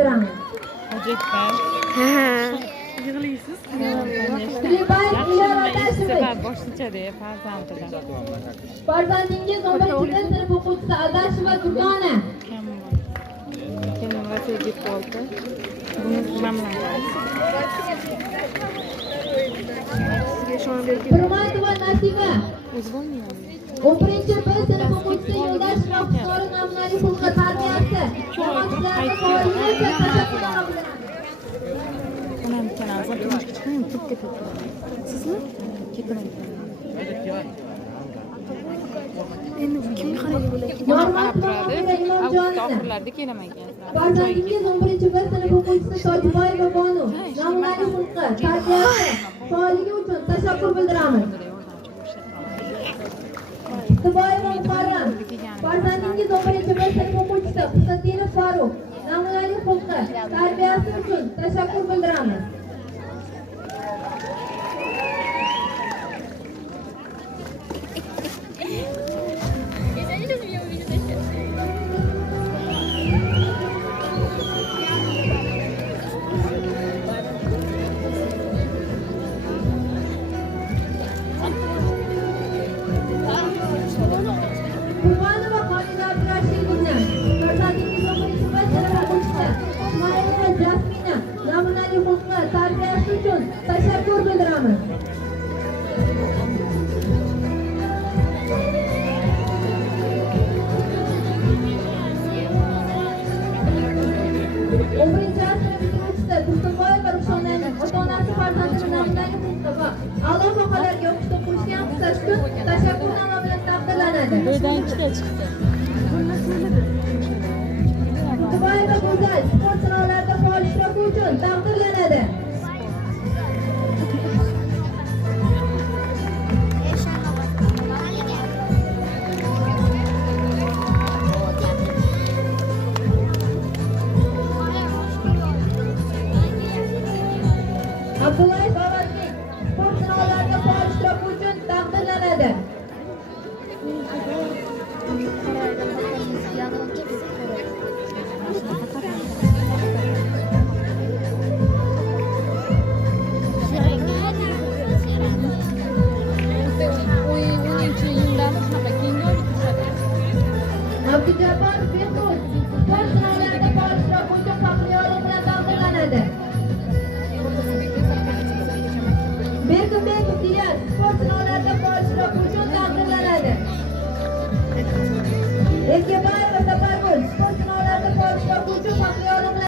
bildiramiz. Hojatdan. Yig'laysiz. Filipay Ilora Tashimov. Boshlichada farzandilar. Farzandingiz 11 sinf o'quvchisi Adasheva Durdona. Keyin vasiyat bo'ldi. Buni mamlakat. Turmatova Nasiba. O'zi bo'lmayapti. 11-B sinf o'quvchisi Yo'ldosh Shohsori namunali xulqi tarbiyasi. Jamoatchilarga faoliyat tashabbuslar bildiramiz. Onam kanalda chiqdim, ketdi. Sizmi? Ketaman. Endi kim qaraydi bo'ladi? Normatova Imomjonova. Oxirlarda kelamagan. Farzandingiz 11-B sinf o'quvchisi Tojiboyeva Bonu. Namunali xulqi tarbiyasi. Faolligi uchun tashakkur bildiramiz. Tuboyeva Muharram. Farzandingiz 11-B sinf o'quvchisi Husatinov Farruh. Namunali xulqi tarbiyasi uchun tashakkur bildiramiz. Kurbanova Xolida Abdurashidovna. Farzandingiz 11-B sinf o'quvchisi Ismoilova Jasmina. Namunali xulqi tarbiyasi uchun tashakkur bildiramiz. Tursunboyeva Ruxshonaning ota-onasi farzandini namunali xulqi va a'lo baholarga o'qishda qo'shgan hissasi uchun tashakkurnoma bilan taqdirlanadi. To'ydan ikkita chiqdi. Tursunboyeva Go'zal sport sinovlarida faol ishtiroki uchun taqdirlanadi. Abdullayev